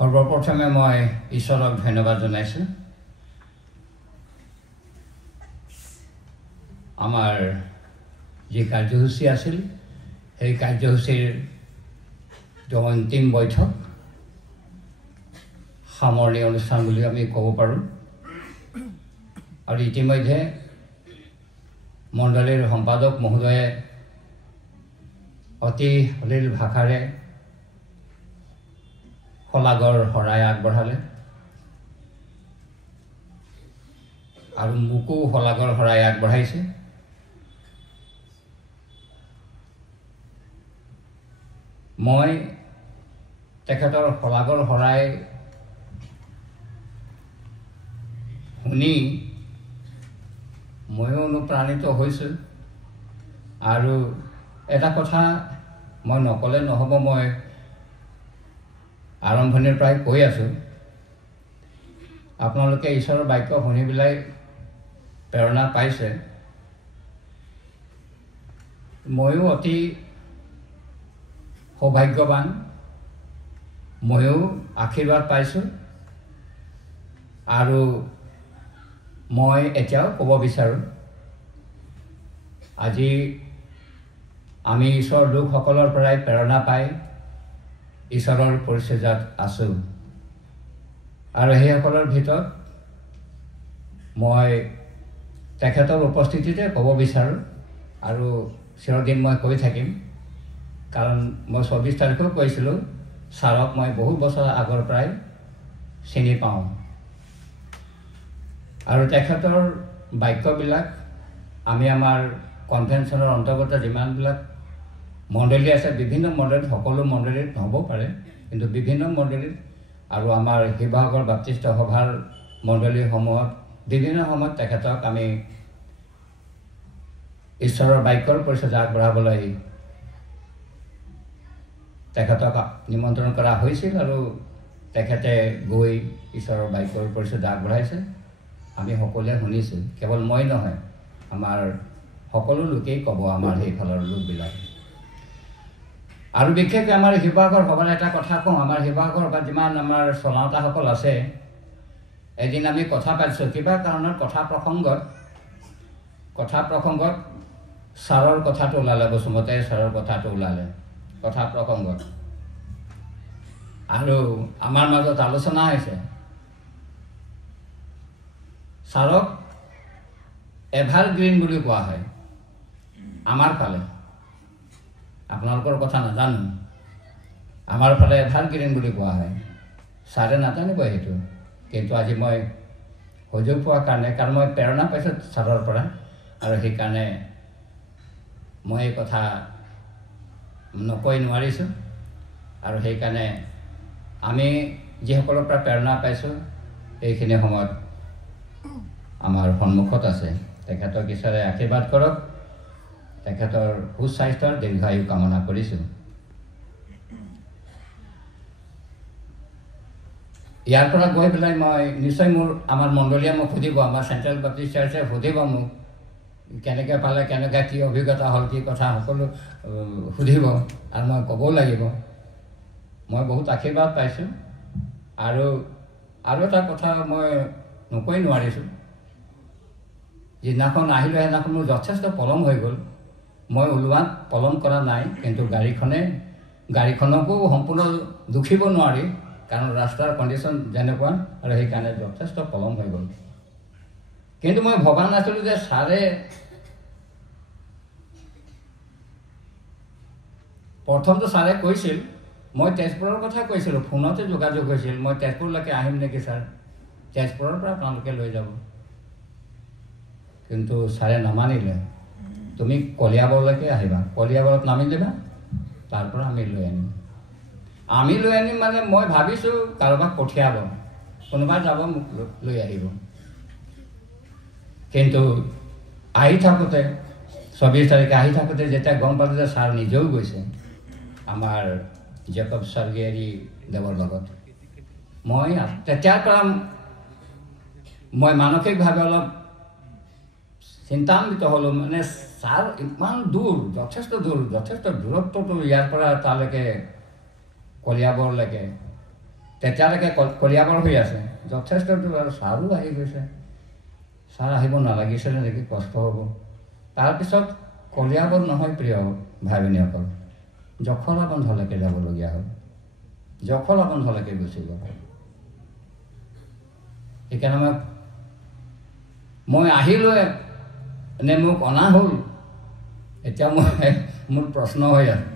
সৰ্বপ্ৰথমে মই ঈশ্বৰক ধন্যবাদ জনাইছোঁ। আমাৰ যি কাৰ্যসূচী আছিল সেই কাৰ্যসূচীৰ অন্তিম বৈঠক সামৰণি অনুষ্ঠান বুলি আমি ক'ব পাৰোঁ। আৰু ইতিমধ্যে মণ্ডলীৰ সম্পাদক মহোদয়ে অতি সলিল ভাষাৰে শলাগৰ শৰাই আগবঢ়ালে আৰু মোকো শলাগৰ শৰাই আগবঢ়াইছে। মই তেখেতৰ শলাগৰ শৰাই শুনি ময়ো অনুপ্ৰাণিত হৈছোঁ। আৰু এটা কথা মই নক'লে নহ'ব, মই আৰম্ভণিৰ পৰাই কৈ আছোঁ, আপোনালোকে ঈশ্বৰৰ বাক্য শুনি পেলাই প্ৰেৰণা পাইছে। ময়ো অতি সৌভাগ্যৱান, ময়ো আশীৰ্বাদ পাইছোঁ। আৰু মই এতিয়াও ক'ব বিচাৰোঁ, আজি আমি ঈশ্বৰৰ লোকসকলৰ পৰাই প্ৰেৰণা পাই ঈশ্বৰৰ পৰিচৰ্যাত আছোঁ। আৰু সেইসকলৰ ভিতৰত মই তেখেতৰ উপস্থিতিতে ক'ব বিচাৰোঁ আৰু চিৰদিন মই কৈ থাকিম। কাৰণ মই 24 তাৰিখেও কৈছিলোঁ, ছাৰক মই বহু বছৰ আগৰ পৰাই চিনি পাওঁ। আৰু তেখেতৰ বাক্যবিলাক আমি আমাৰ কনভেনশ্যনৰ অন্তৰ্গত যিমানবিলাক মণ্ডলী আছে, বিভিন্ন মণ্ডলীত, সকলো মণ্ডলীত নহ'ব পাৰে, কিন্তু বিভিন্ন মণ্ডলীত আৰু আমাৰ শিৱসাগৰ বাপ্তিষ্ট সভাৰ মণ্ডলীসমূহত বিভিন্ন সময়ত তেখেতক আমি ঈশ্বৰৰ বাক্যৰ পৰিচৰ্যা আগবঢ়াবলৈ তেখেতক নিমন্ত্ৰণ কৰা হৈছিল আৰু তেখেতে গৈ ঈশ্বৰৰ বাক্যৰ পৰিচৰ্যা আগবঢ়াইছে। আমি সকলোৱে শুনিছোঁ, কেৱল মই নহয়, আমাৰ সকলো লোকেই ক'ব, আমাৰ সেইফালৰ লোকবিলাক। আৰু বিশেষকৈ আমাৰ শিৱসাগৰ সভাৰ এটা কথা কওঁ, আমাৰ শিৱসাগৰ সভাত যিমান আমাৰ চলাওঁতাসকল আছে, এদিন আমি কথা পাতিছোঁ, কিবা কাৰণত কথা প্ৰসংগত ছাৰৰ কথাটো ওলালে, বসুমতাৰী ছাৰৰ কথাটো ওলালে কথা প্ৰসংগত। আৰু আমাৰ মাজত আলোচনা হৈছে, ছাৰক এভাৰগ্ৰীণ বুলি কোৱা হয় আমাৰ ফালে, আপোনালোকৰ কথা নাজানো, আমাৰ ফালে এভাৰগ্ৰীণ বুলি কোৱা হয়। ছাৰে নাজানিব সেইটো, কিন্তু আজি মই সুযোগ পোৱাৰ কাৰণে, কাৰণ মই প্ৰেৰণা পাইছোঁ ছাৰৰ পৰা, আৰু সেইকাৰণে মই এই কথা নকৈ নোৱাৰিছোঁ। আৰু সেইকাৰণে আমি যিসকলৰ পৰা প্ৰেৰণা পাইছোঁ, এইখিনি সময়ত আমাৰ সন্মুখত আছে। তেখেতক ঈশ্বৰে আশীৰ্বাদ কৰক, তেখেতৰ সুস্বাস্থ্যৰ দীৰ্ঘায়ু কামনা কৰিছোঁ। ইয়াৰ পৰা গৈ পেলাই মই নিশ্চয় আমাৰ মণ্ডলীয়ে মোক সুধিব, আমাৰ চেণ্ট্ৰেল বাপ্টিষ্ট চাৰ্চে সুধিব মোক, কেনেকৈ পালে, কেনেকৈ কি অভিজ্ঞতা হ'ল, কি কথা, সকলো সুধিব আৰু মই ক'বও লাগিব। মই বহুত আশীৰ্বাদ পাইছোঁ। আৰু এটা কথা মই নকৈ নোৱাৰিছোঁ, যিদিনাখন আহিলোঁ সেইদিনাখন মোৰ যথেষ্ট পলম হৈ গ'ল। মই ওলোৱাত পলম কৰা নাই, কিন্তু গাড়ীখনকো সম্পূৰ্ণ দুখিব নোৱাৰি, কাৰণ ৰাস্তাৰ কণ্ডিশ্যন যেনেকুৱা, আৰু সেইকাৰণে যথেষ্ট পলম হৈ গ'ল। কিন্তু মই ভবা নাছিলোঁ যে ছাৰে প্ৰথমটো ছাৰে কৈছিল, মই তেজপুৰৰ কথা কৈছিলোঁ, ফোনতে যোগাযোগ হৈছিল, মই তেজপুৰলৈকে আহিম নেকি ছাৰ, তেজপুৰৰ পৰা আপোনালোকে লৈ যাব। কিন্তু ছাৰে নামানিলে, তুমি কলিয়াবৰলৈকে আহিবা, কলিয়াবৰত নামি দিবা, তাৰ পৰা আমি লৈ আনিম মানে মই ভাবিছোঁ কাৰোবাক পঠিয়াব, কোনোবা যাব, মোক লৈ আহিব। কিন্তু আহি থাকোঁতে 24 তাৰিখে আহি থাকোঁতে যেতিয়া গম পালোঁ যে ছাৰ নিজেও গৈছে আমাৰ জেকব স্বৰ্গীয়াৰী দেৱৰ লগত, মই তেতিয়াৰ পৰা মই মানসিকভাৱে অলপ চিন্তান্বিত হ'লোঁ। মানে ছাৰ ইমান দূৰ, যথেষ্ট দূৰত্বটো ইয়াৰ পৰা তালৈকে কলিয়াবৰলৈকে, তেতিয়ালৈকে কলিয়াবৰ হৈ আছে, যথেষ্ট দূৰ আৰু ছাৰো আহি গৈছে। ছাৰ আহিব নালাগিছিলে নেকি, কষ্ট হ'ব। তাৰপিছত কলিয়াবৰ নহয় প্ৰিয় ভাই ভনীসকল, জখলাবন্ধালৈকে যাবলগীয়া হ'ল, জখলাবন্ধালৈকে গুচি গ'ল। সেইকাৰণে মই আহিলোঁ নে মোক অনা হ'ল, এতিয়া মোৰ প্ৰশ্ন হৈ আছে,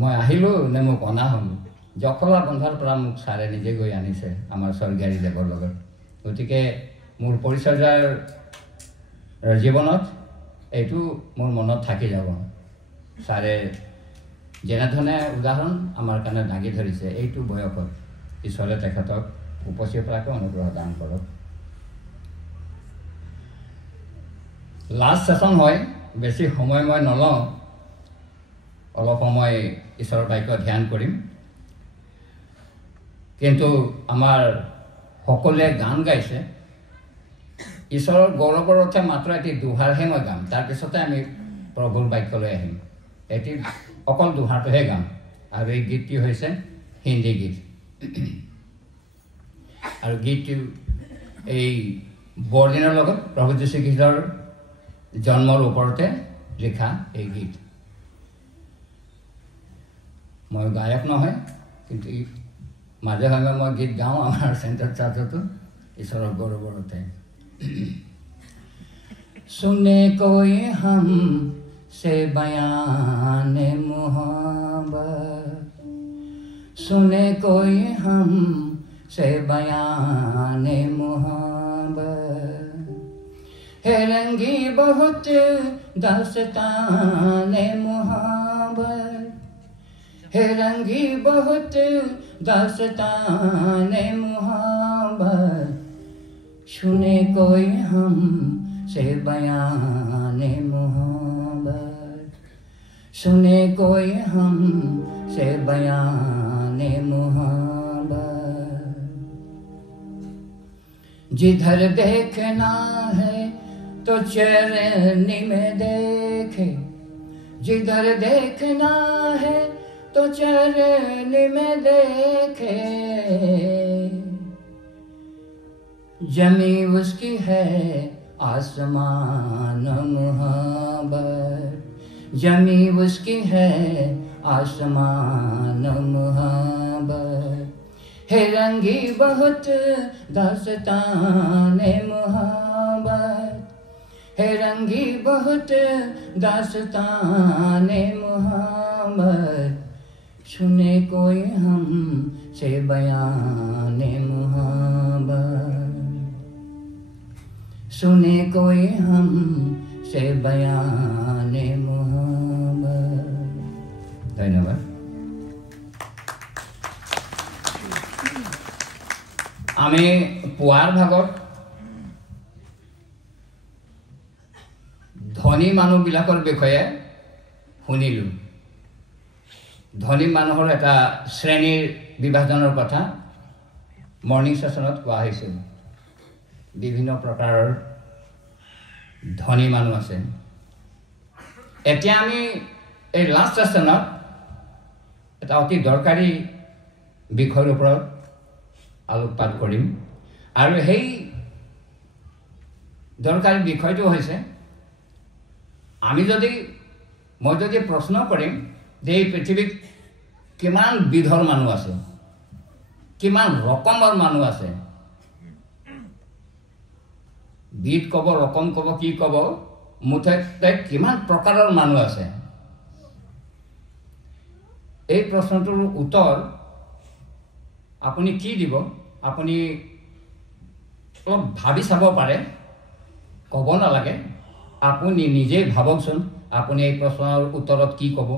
মই আহিলোঁ নে মোক অনা হ'ল। জখলাবন্ধাৰ পৰা মোক ছাৰে নিজে গৈ আনিছে আমাৰ স্বৰ্গীয়াৰী দেৱৰ লগত। গতিকে মোৰ পৰিচৰ্যাৰ জীৱনত এইটো মোৰ মনত থাকি যাব। ছাৰে যেনেধৰণে উদাহৰণ আমাৰ কাৰণে দাঙি ধৰিছে, এইটো বয়সত ঈশ্বৰে তেখেতক উপচি পৰাকৈ অনুগ্ৰহ দান কৰক। লাষ্ট ছেশ্যন হয়, বেছি সময় মই নলওঁ, অলপ সময় ঈশ্বৰৰ বাক্য ধ্যান কৰিম। কিন্তু আমাৰ সকলোৱে গান গাইছে, ঈশ্বৰৰ গৌৰৱৰ অৰ্থে মাত্ৰ এটি দোহাৰহে মই গাম, তাৰপিছতে আমি প্ৰভুৰ বাক্যলৈ আহিম। এটি অকল দোহাৰটোহে গাম, আৰু এই গীতটি হৈছে হিন্দী গীত। আৰু গীতটি এই বৰদিনৰ লগত প্ৰভু যীশুখ্ৰীষ্টৰ জন্মৰ ওপৰতে লিখা এই গীত। মই গায়ক নহয়, কিন্তু মাজে সময়ে মই গীত গাওঁ আমাৰ চেণ্টাৰ চাৰ্চতো ঈশ্বৰৰ গৌৰৱৰ অৰ্থে। सुने कोई हम से बयान मोहब्बत, सुने कोई हम से बयान मोहब्बत, है रंगी बहुत दास्तान मोहब्बत, है रंगी बहुत दास्तान मोहब्बत, सुने कोई हम से बयान मोहब्बत, सुने कोई हम से बयान मोहब्बत। जिधर देखना है तो चरनी में देखे, जिधर देखना है तो चरनी में देखे, जमी उसकी है आसमान मोहब्बत, जमी उसकी है आसमान मोहब्बत, है रंगी बहुत दास्तान मोहब्बत, है रंगी बहुत दास्तान मोहब्बत, सुने कोई हम से बयान मोहब्बत, सुने कोई हम से बयान मोहब्बत। धन्यवाद। আমি পুৱাৰ ভাগত ধনী মানুহবিলাকৰ বিষয়ে শুনিলোঁ। ধনী মানুহৰ এটা শ্ৰেণীৰ বিভাজনৰ কথা মৰ্ণিং ছেশ্যনত কোৱা হৈছিল। বিভিন্ন প্ৰকাৰৰ ধনী মানুহ আছে। এতিয়া আমি এই লাষ্ট ছেশ্যনত এটা অতি দৰকাৰী বিষয়ৰ ওপৰত আলোকপাত কৰিম, আৰু সেই দৰকাৰী বিষয়টো হৈছে মই যদি প্ৰশ্ন কৰিম যে এই পৃথিৱীত কিমান বিধৰ মানুহ আছে, কিমান ৰকমৰ মানুহ আছে, বিধ ক'ব, ৰকম ক'ব, কি ক'ব, মুঠতে কিমান প্ৰকাৰৰ মানুহ আছে, এই প্ৰশ্নটোৰ উত্তৰ আপুনি কি দিব? আপুনি অলপ ভাবি চাব পাৰে, ক'ব নালাগে, আপুনি নিজেই ভাবকচোন আপুনি এই প্ৰশ্নৰ উত্তৰত কি ক'ব।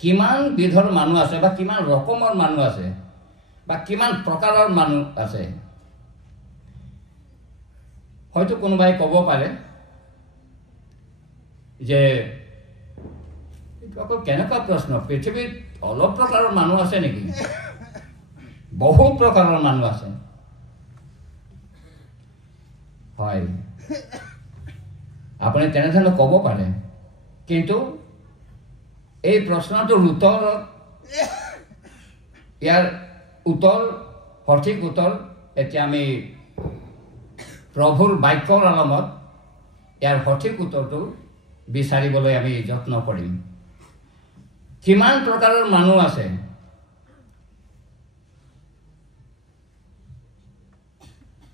কিমান বিধৰ মানুহ আছে, বা কিমান ৰকমৰ মানুহ আছে, বা কিমান প্ৰকাৰৰ মানুহ আছে? হয়তো কোনোবাই ক'ব পাৰে যে এইটো আকৌ কেনেকুৱা প্ৰশ্ন, পৃথিৱীত অলপ প্ৰকাৰৰ মানুহ আছে নেকি? বহু প্ৰকাৰৰ মানুহ আছে। হয়, আপুনি তেনেধৰণে ক'ব পাৰে, কিন্তু এই প্ৰশ্নটোৰ উত্তৰত ইয়াৰ উত্তৰ সঠিক উত্তৰ এতিয়া আমি প্ৰভুৰ বাক্যৰ আলমত ইয়াৰ সঠিক উত্তৰটো বিচাৰিবলৈ আমি যত্ন কৰিম। কিমান প্ৰকাৰৰ মানুহ আছে?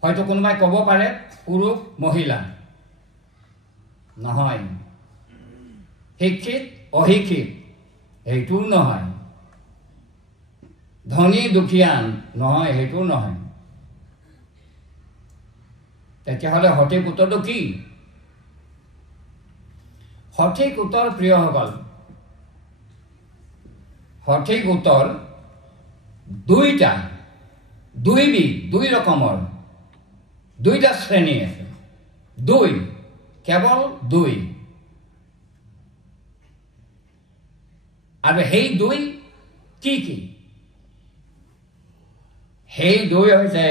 হয়তো কোনোবাই ক'ব পাৰে পুৰুষ মহিলা। নহয়। শিক্ষিত অশিক্ষিত সেইটোও নহয়। ধনী দুখীয়া নহয়, সেইটোও নহয়। তেতিয়াহ'লে সঠিক উত্তৰটো কি? সঠিক উত্তৰ প্ৰিয়সকল, সঠিক উত্তৰ দুইটা, দুইবিধ, দুই ৰকমৰ, দুইটা শ্ৰেণী আছে। দুই, কেৱল দুই। আৰু সেই দুই কি কি? সেই দুই হৈছে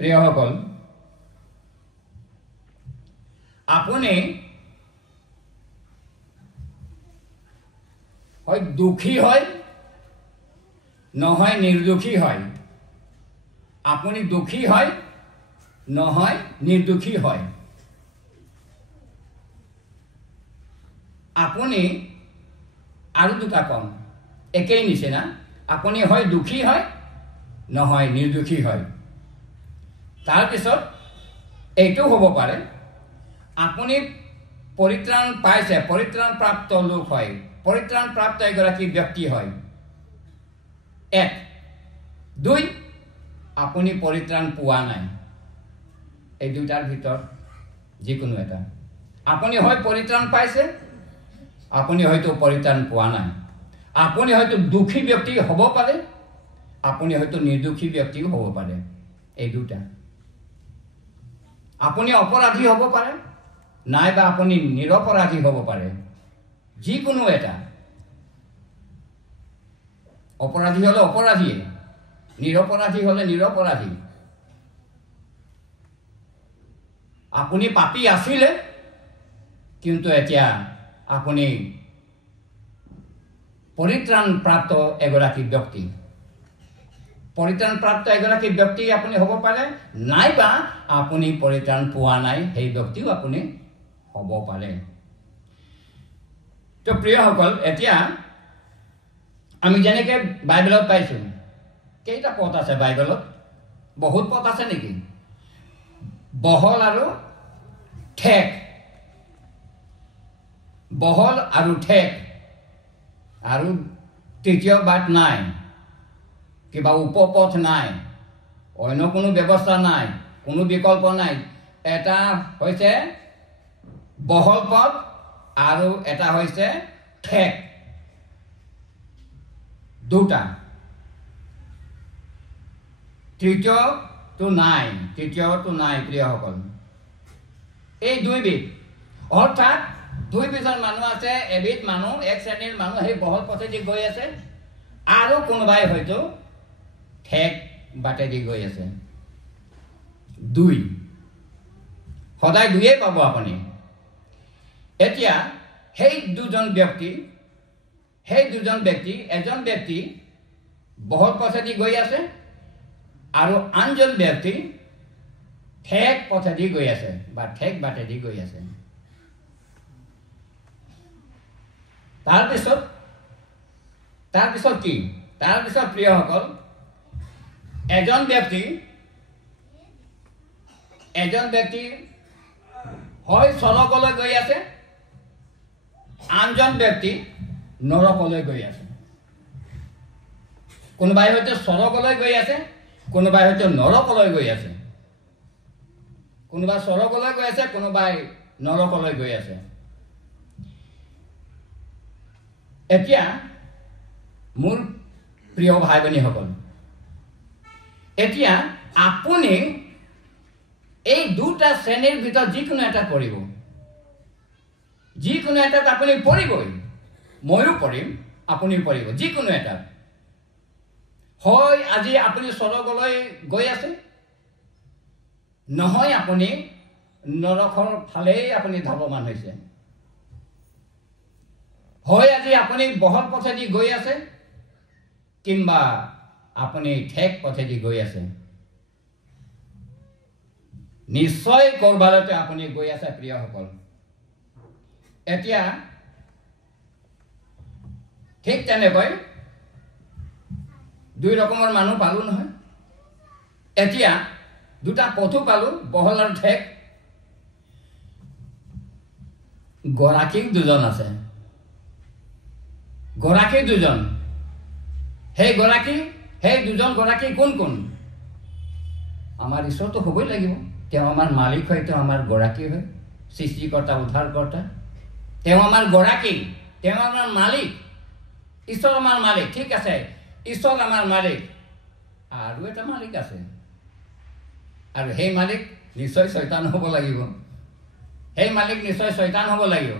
প্ৰিয়সকল, আপুনি হয় দুখী হয়, নহয় নিৰ্দোষী হয়। আপুনি দুখী হয়, নহয় নিৰ্দোষী হয়। আপুনি আৰু দুটা কম, একেই নিচিনা। আপুনি হয় দুখী হয়, নহয় নিৰ্দোষী হয়। তাৰপিছত এইটো হ'ব পাৰে আপুনি পৰিত্ৰাণ পাইছে, পৰিত্ৰাণ প্ৰাপ্ত লোক হয়, পৰিত্ৰাণ প্ৰাপ্ত এগৰাকী ব্যক্তি হয়। এক। দুই, আপুনি পৰিত্ৰাণ পোৱা নাই। এই দুটাৰ ভিতৰত যিকোনো এটা। আপুনি হয় পৰিত্ৰাণ পাইছে, আপুনি হয়তো পৰিত্ৰাণ পোৱা নাই। আপুনি হয়তো দুখী ব্যক্তি হ'ব পাৰে, আপুনি হয়তো নিৰ্দোষী ব্যক্তিও হ'ব পাৰে। এই দুটা। আপুনি অপৰাধী হ'ব পাৰে, নাইবা আপুনি নিৰপৰাধী হ'ব পাৰে। যিকোনো এটা। অপৰাধী হ'লে অপৰাধীয়ে, নিৰপৰাধী হ'লে নিৰপৰাধী। আপুনি পাপী আছিলে, কিন্তু এতিয়া আপুনি পৰিত্ৰাণ প্ৰাপ্ত এগৰাকী ব্যক্তি। পৰিত্ৰাণ প্ৰাপ্ত এগৰাকী ব্যক্তি আপুনি হ'ব পাৰে, নাইবা আপুনি পৰিত্ৰাণ পোৱা নাই, সেই ব্যক্তিও আপুনি হ'ব পাৰে। তো প্ৰিয়সকল, এতিয়া আমি যেনেকৈ বাইবেলত পাইছোঁ, কেইটা পদ আছে বাইবেলত? বহুত পদ আছে নেকি? বহল আৰু ঠেক, বহল আৰু ঠেক, আৰু তৃতীয় বাট নাই, কিবা উপপথ নাই, অন্য কোনো ব্যৱস্থা নাই, কোনো বিকল্প নাই। এটা হৈছে বহল পথ আৰু এটা হৈছে ঠেক। দুটা। তৃতীয়টো নাই, তৃতীয়টো নাই প্ৰিয়সকল। এই দুইবিধ, অৰ্থাৎ দুইবিধৰ মানুহ আছে। এবিধ মানুহ, এক শ্ৰেণীৰ মানুহ সেই বহল পথেদি গৈ আছে, আৰু কোনোবাই হয়তো ঠেক বাটেদি গৈ আছে। দুই, সদায় দুয়ে পাব আপুনি। এতিয়া সেই দুজন ব্যক্তি, এজন ব্যক্তি বহল পথেদি গৈ আছে, আৰু আনজন ব্যক্তি ঠেক পথেদি গৈ আছে বা ঠেক বাটেদি গৈ আছে। তাৰপিছত কি? তাৰপিছত প্ৰিয়সকল, এজন ব্যক্তি হয় স্বৰ্গলৈ গৈ আছে, আনজন ব্যক্তি নৰকলৈ গৈ আছে। কোনোবাই হয়তো স্বৰ্গলৈ গৈ আছে, কোনোবাই হয়তো নৰকলৈ গৈ আছে। কোনোবাই স্বৰ্গলৈ গৈ আছে, কোনোবাই নৰকলৈ গৈ আছে। এতিয়া মোৰ প্ৰিয় ভাই ভনীসকল, এতিয়া আপুনি এই দুটা শ্ৰেণীৰ ভিতৰত যিকোনো এটা কৰিব। যিকোনো এটাত আপুনি পৰিবই। ময়ো পৰিম, আপুনিও পৰিব, যিকোনো এটাত। হয় আজি আপুনি স্বৰ্গলৈ গৈ আছে, নহয় আপুনি নৰকৰ ফালেই আপুনি ধাৱমান হৈছে। হয় আজি আপুনি বহল পথেদি গৈ আছে, কিংবা আপুনি ঠেক পথেদি গৈ আছে নিশ্চয় কৰবালৈতে আপুনি গৈ আছে প্ৰিয়সকল এতিয়া ঠিক তেনেকৈ দুই ৰকমৰ মানুহ পালো নহয় এতিয়া দুটা পথো পালো বহল আৰু ঠেক গৰাকী দুজন আছে গৰাকী দুজন সেই গৰাকী সেই দুজন গৰাকী কোন কোন আমাৰ ঈশ্বৰটো হ'বই লাগিব তেওঁ আমাৰ মালিক হয় তেওঁ আমাৰ গৰাকী হয় সৃষ্টিকৰ্তা উদ্ধাৰকৰ্তা তেওঁ আমাৰ গৰাকী তেওঁ আমাৰ মালিক ঈশ্বৰ আমাৰ মালিক ঠিক আছে ঈশ্বৰ আমাৰ মালিক আৰু এটা মালিক আছে আৰু সেই মালিক নিশ্চয় শয়তান হ'ব লাগিব সেই মালিক নিশ্চয় শয়তান হ'ব লাগিব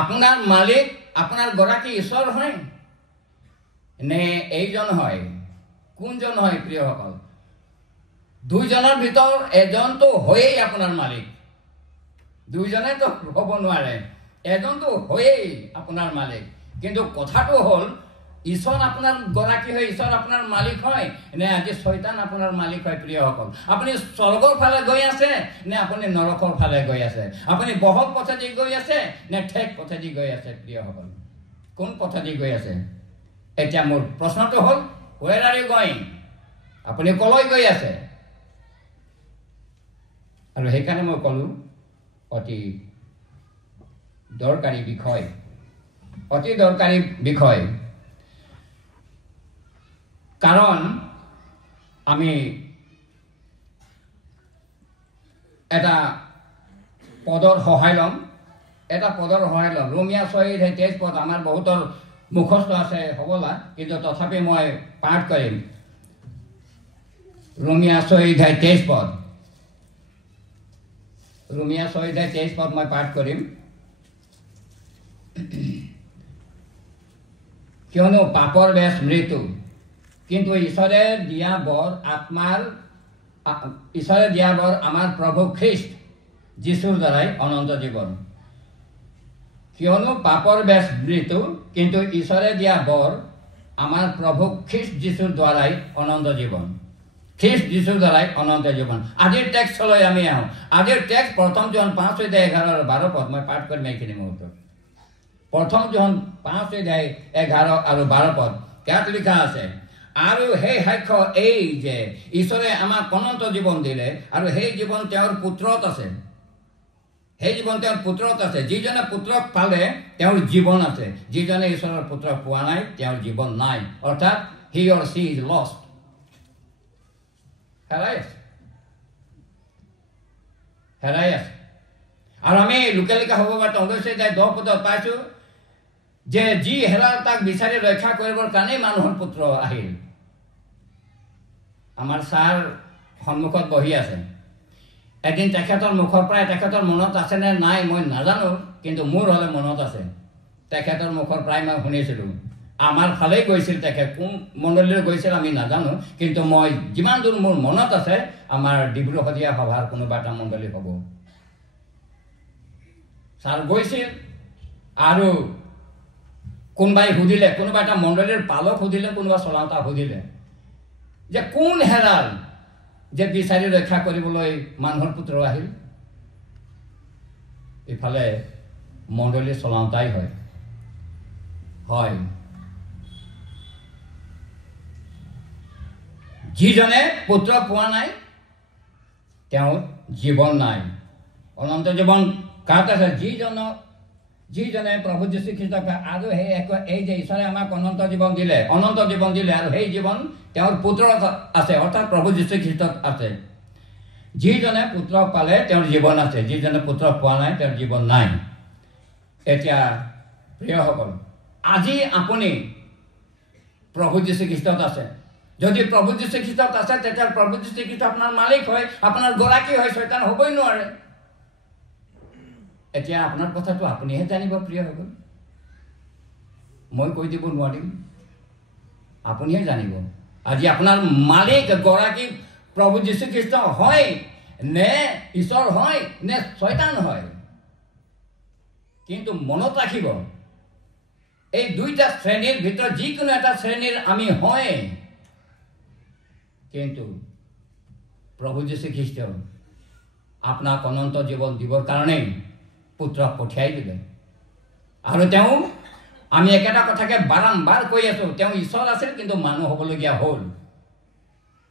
আপোনাৰ মালিক আপোনাৰ গৰাকী ঈশ্বৰ হয় নে এইজন হয় কোনজন হয় প্ৰিয়সকল দুইজনৰ ভিতৰ এজনটো হয়েই আপোনাৰ মালিক দুইজনেতো হ'ব নোৱাৰে এজনটো হয়েই আপোনাৰ মালিক কিন্তু কথাটো হ'ল ঈশ্বৰ আপোনাৰ গৰাকী হয় ঈশ্বৰ আপোনাৰ মালিক হয় নে আজি শয়তান আপোনাৰ মালিক হয় প্ৰিয়সকল আপুনি স্বৰ্গৰ ফালে গৈ আছে নে আপুনি নৰকৰ ফালে গৈ আছে আপুনি বহল পথেদি গৈ আছে নে ঠেক পথেদি গৈ আছে প্ৰিয়সকল কোন পথেদি গৈ আছে এতিয়া মোৰ প্ৰশ্নটো হ'ল where are you going আপুনি কলৈ গৈ আছে আৰু সেইকাৰণে মই ক'লো অতি দৰকাৰী বিষয় কাৰণ আমি এটা পদৰ সহায় ল'ম ৰোমিয়া 6:23 পদ আমাৰ বহুতৰ মুখস্থ আছে হ'বলা কিন্তু তথাপি মই পাঠ কৰিম ৰোমিয়া 6:23 পদ ৰোমিয়া 6:23 পদ মই পাঠ কৰিম কিয়নো পাপৰ বেশ মৃত্যু কিন্তু ঈশ্বৰে দিয়া বৰ আমাৰ প্ৰভু খ্ৰীষ্ট যীশুৰ দ্বাৰাই অনন্ত জীৱন কিয়নো পাপৰ বেশ মৃত্যু কিন্তু ঈশ্বৰে দিয়া বৰ আমাৰ প্ৰভু খ্ৰীষ্ট যীশুৰ দ্বাৰাই অনন্ত জীৱন আজিৰ টেক্সটলৈ আমি আহোঁ আজিৰ টেক্সট প্ৰথম জোহন 5:11-12 পদ মই পাঠ কৰিম এইখিনি মুহূৰ্তত প্ৰথম জোহন 5:11-12 পদ ইয়াত লিখা আছে আৰু সেই সাক্ষ্য এই যে ঈশ্বৰে আমাক অনন্ত জীৱন দিলে আৰু সেই জীৱন তেওঁৰ পুত্ৰত আছে যিজনে পুত্ৰক পালে তেওঁৰ জীৱন আছে যিজনে ঈশ্বৰৰ পুত্ৰক পোৱা নাই তেওঁৰ জীৱন নাই অৰ্থাৎ he or she is lost হেৰাই আছে আৰু আমি লোকেলিকা হ'ব পাৰে 19:10 পদত পাইছোঁ যে যি হেৰাল তাক বিচাৰি ৰক্ষা কৰিবৰ কাৰণেই মানুহৰ পুত্ৰ আহিল আমাৰ ছাৰ সন্মুখত বহি আছে এদিন তেখেতৰ মুখৰ পৰাই তেখেতৰ মনত আছে নে নাই মই নাজানো কিন্তু মোৰ হ'লে মনত আছে তেখেতৰ মুখৰ পৰাই মই শুনিছিলোঁ আমাৰ ফালেই গৈছিল তেখেত কোন মণ্ডলীলৈ গৈছিল আমি নাজানো কিন্তু মই যিমান দূৰ মোৰ মনত আছে আমাৰ ডিব্ৰুগড়ীয়া সভাৰ কোনোবা এটা মণ্ডলী হ'ব ছাৰ গৈছিল আৰু কোনোবাই সুধিলে কোনোবা এটা মণ্ডলীৰ পালক সুধিলে কোনোবা চলাওঁতা সুধিলে যে কোন হেৰাল যে বিচাৰি ৰক্ষা কৰিবলৈ মানুহৰ পুত্ৰ আহিল ইফালে মণ্ডলী চলাওঁতাই হয় যিজনে পুত্ৰ পোৱা নাই তেওঁৰ জীৱন নাই অনন্ত জীৱন কাত আছে যিজনে প্ৰভু যীশু খ্ৰীষ্টক আৰু এই যে ঈশ্বৰে আমাক অনন্ত জীৱন দিলে আৰু সেই জীৱন তেওঁৰ পুত্ৰত আছে অৰ্থাৎ প্ৰভু যীশু খ্ৰীষ্টত আছে যিজনে পুত্ৰক পালে তেওঁৰ জীৱন আছে যিজনে পুত্ৰক পোৱা নাই তেওঁৰ জীৱন নাই এতিয়া প্ৰিয়সকল আজি আপুনি প্ৰভু যীশু খ্ৰীষ্টত আছে যদি প্ৰভু যীশু খ্ৰীষ্টত আছে তেতিয়া প্ৰভু যীশু খ্ৰীষ্ট আপোনাৰ মালিক হয় আপোনাৰ গৰাকী হয় শয়তান হ'বই নোৱাৰে এতিয়া আপোনাৰ কথাটো আপুনিহে জানিব প্ৰিয়সকল মই কৈ দিব নোৱাৰিম আপুনিহে জানিব আজি আপোনাৰ মালিক গৰাকী প্ৰভু যীশু খ্ৰীষ্ট হয় নে ঈশ্বৰ হয় নে শয়তান হয় কিন্তু মনত ৰাখিব এই দুইটা শ্ৰেণীৰ ভিতৰত যিকোনো এটা শ্ৰেণীৰ আমি হয় কিন্তু প্ৰভু যীশু খ্ৰীষ্ট আপোনাক অনন্ত জীৱন দিবৰ কাৰণে পুত্ৰক পঠিয়াই দিলে আৰু তেওঁ আমি একেটা কথাকে বাৰম্বাৰ কৈ আছো তেওঁ ঈশ্বৰ আছিল কিন্তু মানুহ হ'বলগীয়া হ'ল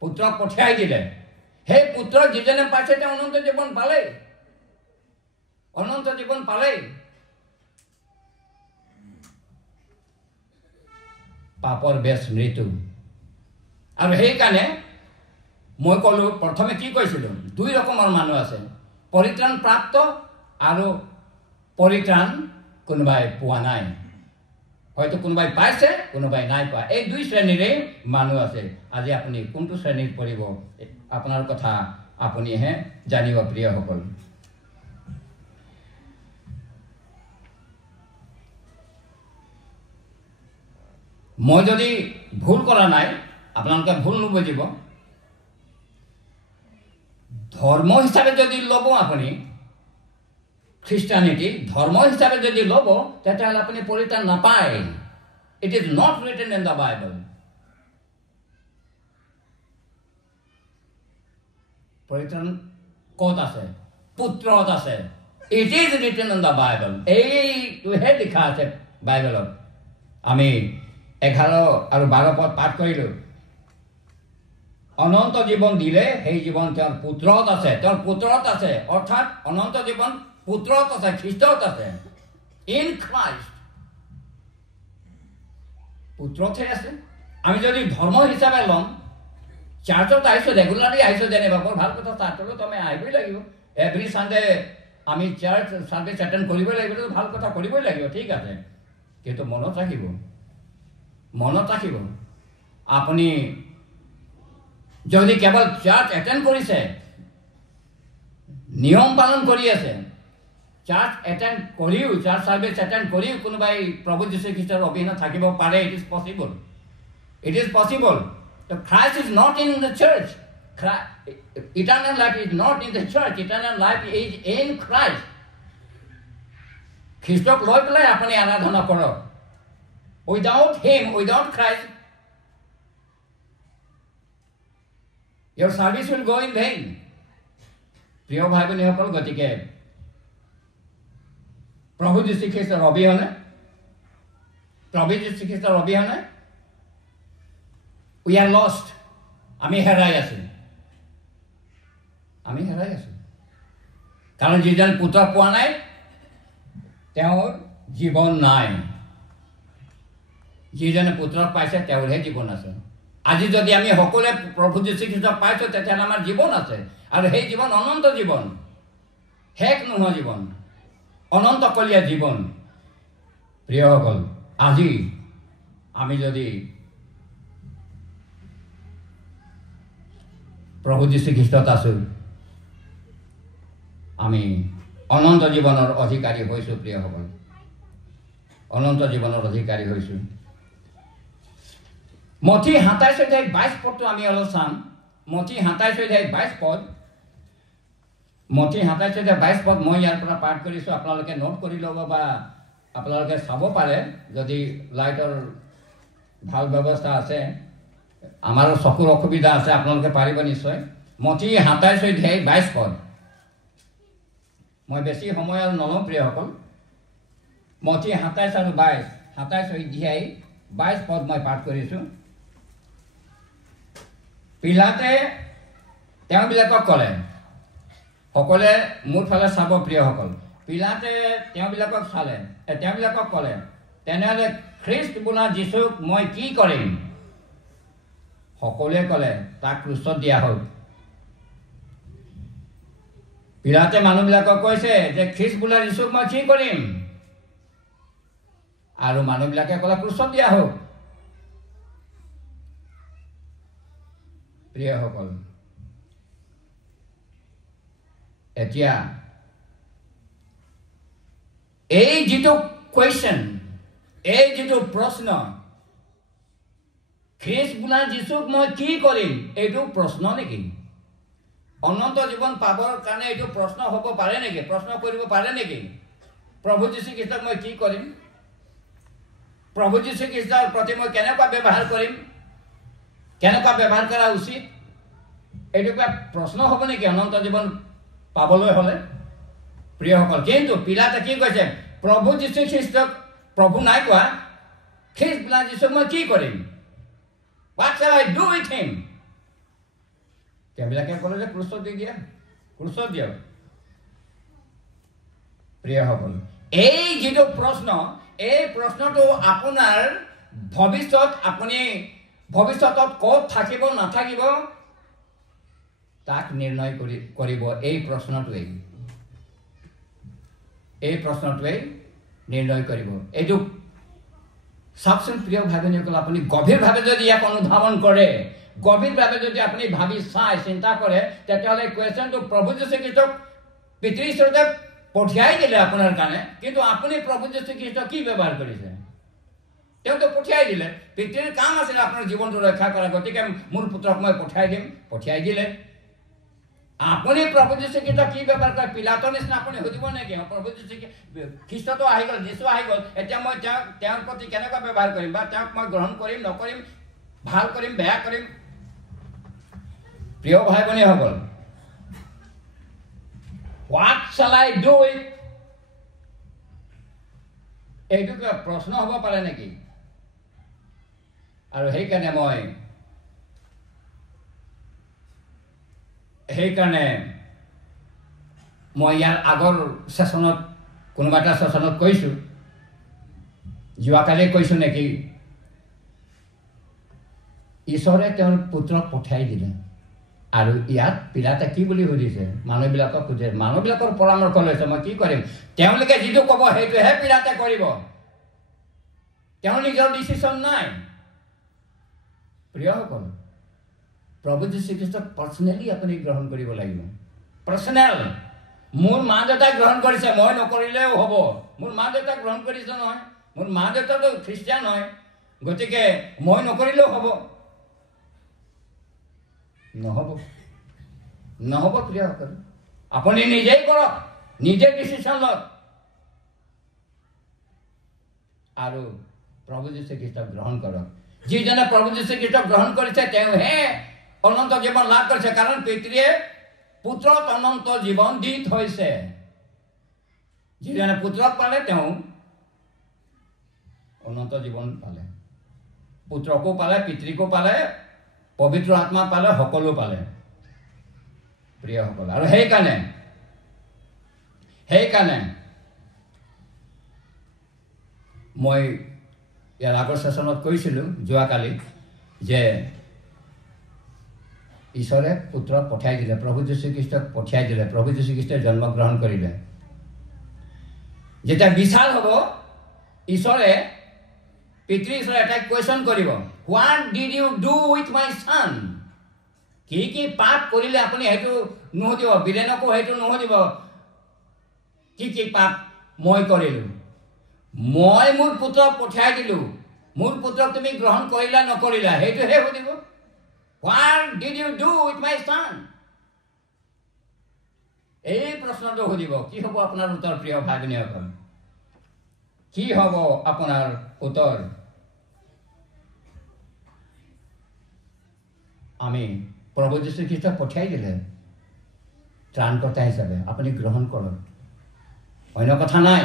পুত্ৰক পঠিয়াই দিলে সেই পুত্ৰক যিজনে পাইছে তেওঁ অনন্ত জীৱন পালে অনন্ত জীৱন পালে পাপৰ বেছ মৃত্যু আৰু সেইকাৰণে মই ক'লো প্ৰথমে কি কৈছিলো দুই ৰকমৰ মানুহ আছে পৰিত্ৰাণ প্ৰাপ্ত আৰু পৰিত্ৰাণ কোনোবাই পোৱা নাই হয়তো কোনোবাই পাইছে কোনোবাই নাই পোৱা এই দুই শ্ৰেণীৰে মানুহ আছে আজি আপুনি কোনটো শ্ৰেণীত পৰিব আপোনাৰ কথা আপুনিহে জানিব প্ৰিয়সকল মই যদি ভুল কৰা নাই আপোনালোকে ভুল নুবুজিব ধৰ্ম হিচাপে যদি ল'ব আপুনি খ্ৰীষ্টানিটি ধৰ্ম হিচাপে যদি ল'ব তেতিয়াহ'লে আপুনি পৰিত্ৰাণ নাপায় it is not written in the Bible পৰিত্ৰাণ ক'ত আছে পুত্ৰত আছে it is written in the Bible এইটোহে লিখা আছে বাইবেলত আমি 11 আৰু 12 পদ পাঠ কৰিলো অনন্ত জীৱন দিলে সেই জীৱন তেওঁৰ পুত্ৰত আছে অৰ্থাৎ অনন্ত জীৱন পুত্ৰত আছে খ্ৰীষ্টত আছে ইন খ্ৰাইষ্ট পুত্ৰতহে আছে আমি যদি ধৰ্ম হিচাপে ল'ম চাৰ্চত আহিছো ৰেগুলাৰলি আহিছো যেনিবা বৰ ভাল কথা চাৰ্চলৈ তুমি আহিবই লাগিব এভৰি চানডে আমি চাৰ্চ চাৰ্ভিচ এটেণ্ড কৰিবই লাগিব ভাল কথা কৰিবই লাগিব ঠিক আছে কিন্তু মনত ৰাখিব আপুনি যদি কেৱল চাৰ্চ এটেণ্ড কৰিছে নিয়ম পালন কৰি আছে চাৰ্চ এটেণ্ড কৰিও চাৰ্চ চাৰ্ভিচ এটেণ্ড কৰিও কোনোবাই প্ৰভু যীশু খ্ৰীষ্টৰ অবিহনে থাকিব পাৰে it is possible The Christ is not in the church. Eternal life is not in the church. Eternal life is in Christ. খ্ৰীষ্টক লৈ পেলাই আপুনি আৰাধনা কৰক Without him, without Christ, your service will go in vain. প্ৰিয় ভাই ভনীসকল গতিকে প্ৰভু যীশু খ্ৰীষ্টৰ অবিহনে we are lost. আমি হেৰাই আছো কাৰণ যিজন পুত্ৰ পোৱা নাই তেওঁৰ জীৱন নাই যিজনে পুত্ৰক পাইছে তেওঁৰহে জীৱন আছে আজি যদি আমি সকলোৱে প্ৰভু যীশু খ্ৰীষ্টক পাইছো তেতিয়াহ'লে আমাৰ জীৱন আছে আৰু সেই জীৱন অনন্ত জীৱন শেষ নোহোৱা জীৱন অনন্তকলীয়া জীৱন প্ৰিয়সকল আজি আমি যদি প্ৰভু যীশু খ্ৰীষ্টত আছো আমি অনন্ত জীৱনৰ অধিকাৰী হৈছো প্ৰিয়সকল অনন্ত জীৱনৰ অধিকাৰী হৈছো মথি 27:22 পদটো আমি অলপ চাম মথি 27:22 পদ মথি 27:22 পদ মই ইয়াৰ পৰা পাঠ কৰিছো আপোনালোকে নোট কৰি ল'ব বা আপোনালোকে চাব পাৰে যদি লাইটৰ ভাল ব্যৱস্থা আছে আমাৰো চকুৰ অসুবিধা আছে আপোনালোকে পাৰিব নিশ্চয় মথি 27:22 পদ মই বেছি সময় আৰু নলওঁ প্ৰিয়সকল মথি 27 আৰু 27:22 পদ মই পাঠ কৰিছো পিলাতে তেওঁবিলাকক ক'লে সকলোৱে মোৰ ফালে চাব প্ৰিয়সকল পিলাতে তেওঁবিলাকক ক'লে তেনেহ'লে খ্ৰীষ্ট বোলা যীশুক মই কি কৰিম সকলোৱে ক'লে তাক ক্ৰুচত দিয়া হ'ল পিলাতে মানুহবিলাকক কৈছে যে খ্ৰীষ্ট বোলা যীশুক মই কি কৰিম আৰু মানুহবিলাকে ক'লে ক্ৰুচত দিয়া হ'ল প্ৰিয়সকল এতিয়া এই যিটো কুৱেশ্যন এই যিটো প্ৰশ্ন খ্ৰীষ্ট বোলা যীশুক মই কি কৰিম এইটো প্ৰশ্ন নেকি অনন্ত জীৱন পাবৰ কাৰণে এইটো প্ৰশ্ন হ'ব পাৰে নেকি প্ৰশ্ন কৰিব পাৰে নেকি প্ৰভু যীশু খ্ৰীষ্টক মই কি কৰিম প্ৰভু যীশু খ্ৰীষ্টৰ প্ৰতি মই কেনেকুৱা ব্যৱহাৰ কৰিম, কেনেকুৱা ব্যৱহাৰ কৰা উচিত, এইটো কিবা প্ৰশ্ন হ'ব নেকি অনন্ত জীৱন পাবলৈ হ'লে? প্ৰিয়সকল, কিন্তু পিলাতে কি কৈছে? প্ৰভু যীশু খ্ৰীষ্টক প্ৰভু নাই কোৱা, খ্ৰীষ্ট বোলা যীশুক মই কি কৰিম? What shall I do with him? তেওঁবিলাকে ক'লে যে ক্ৰুচত দি দিয়া, ক্ৰুচত দিয়ক। প্ৰিয়সকল, এই যিটো প্ৰশ্ন, এই প্ৰশ্নটো আপোনাৰ আপুনি ভৱিষ্যতত ক'ত থাকিব নাথাকিব তাক নিৰ্ণয় কৰিব। এই প্ৰশ্নটোৱেই নিৰ্ণয় কৰিব। এইটো চাওকচোন প্ৰিয় ভাই ভনীসকল, আপুনি গভীৰভাৱে যদি ইয়াক অনুধাৱন কৰে, গভীৰভাৱে যদি আপুনি ভাবি চাই চিন্তা কৰে, তেতিয়াহ'লে কুৱেশ্যনটো প্ৰভু যীশু খ্ৰীষ্টক পিতৃ ঈশ্বৰে পঠিয়াই দিলে আপোনাৰ কাৰণে, কিন্তু আপুনি প্ৰভু যীশু খ্ৰীষ্টক কি ব্যৱহাৰ কৰিছে? তেওঁতো পঠিয়াই দিলে, পিতৃৰ কাম আছিলে আপোনাৰ জীৱনটো ৰক্ষা কৰা, গতিকে মোৰ পুত্ৰক মই পঠিয়াই দিলে। আপুনি প্ৰভু যীশু খ্ৰীষ্টক কি ব্যৱহাৰ কৰে? পিলাতৰ নিচিনা আপুনি সুধিব নেকি? প্ৰভু যীশু খ্ৰীষ্টটো আহি গ'ল, যীশু আহি গ'ল, এতিয়া মই তেওঁৰ প্ৰতি কেনেকুৱা ব্যৱহাৰ কৰিম, বা তেওঁক মই গ্ৰহণ কৰিম নকৰিম, ভাল কৰিম বেয়া কৰিম? প্ৰিয় ভাই ভনীসকল, What shall I do with? এইটো কিবা প্ৰশ্ন হ'ব পাৰে নেকি? আৰু সেইকাৰণে মই ইয়াৰ আগৰ ছেশ্যনত কোনোবা এটা ছেশ্যনত কৈছোঁ, যোৱাকালি কৈছোঁ নেকি, ঈশ্বৰে তেওঁৰ পুত্ৰক পঠিয়াই দিলে। আৰু ইয়াত পিলাতে কি বুলি সুধিছে? মানুহবিলাকক সুধে, মানুহবিলাকৰ পৰামৰ্শ লৈছে, মই কি কৰিম? তেওঁলোকে যিটো ক'ব সেইটোহে পিলাতে কৰিব, তেওঁৰ নিজৰ ডিচিশ্যন নাই। প্ৰিয়সকল, প্ৰভু যীশু খ্ৰীষ্টক পাৰ্চনেলি আপুনি গ্ৰহণ কৰিব লাগিব। পাৰ্চনেল। মোৰ মা দেউতাই গ্ৰহণ কৰিছে, মই নকৰিলেও হ'ব। মোৰ মা দেউতাক গ্ৰহণ কৰিছে নহয়, মোৰ মা দেউতাটো খ্ৰীষ্টিয়ান হয়, গতিকে মই নকৰিলেও হ'ব? নহ'ব প্ৰিয়সকল। আপুনি নিজেই কৰক, নিজে ডিচিশ্যন লওক, আৰু প্ৰভু যীশু খ্ৰীষ্টক গ্ৰহণ কৰক। যিজনে প্ৰভু যীশু খ্ৰীষ্টক গ্ৰহণ কৰিছে তেওঁহে অনন্ত জীৱন লাভ কৰিছে, কাৰণ পিতৃয়ে পুত্ৰত অনন্ত জীৱন দি থৈছে। যিজনে পুত্ৰক পালে তেওঁ অনন্ত জীৱন পালে, পুত্ৰকো পালে, পিতৃকো পালে, পবিত্ৰ আত্মা পালে, সকলো পালে। প্ৰিয়সকল, আৰু সেইকাৰণে মই ইয়াৰ আগৰ ছেশ্যনত কৈছিলোঁ যোৱাকালি যে ঈশ্বৰে পুত্ৰক পঠিয়াই দিলে, প্ৰভু যীশু খ্ৰীষ্টক পঠিয়াই দিলে, প্ৰভু যীশু খ্ৰীষ্টই জন্মগ্ৰহণ কৰিলে। যেতিয়া বিচাৰ হ'ব, পিতৃ ঈশ্বৰে এটা কুৱেশ্যন কৰিব, what did you do with my son? কি পাপ কৰিলে আপুনি সেইটো নুসুধিব, বিলেনকো সেইটো নুসুধিব কি পাপ মই কৰিলোঁ। মই মোৰ পুত্ৰক পঠিয়াই দিলোঁ, মোৰ পুত্ৰক তুমি গ্ৰহণ কৰিলা নকৰিলা সেইটোহে সুধিব। What did you do with my son? এই প্ৰশ্নটো সুধিব। কি হ'ব আপোনাৰ উত্তৰ প্ৰিয় ভাই ভনীসকল? কি হ'ব আপোনাৰ উত্তৰ? আমি প্ৰভু যীশু খ্ৰীষ্টক পঠিয়াই দিলে ত্ৰাণকৰ্তা হিচাপে, আপুনি গ্ৰহণ কৰক, অন্য কথা নাই,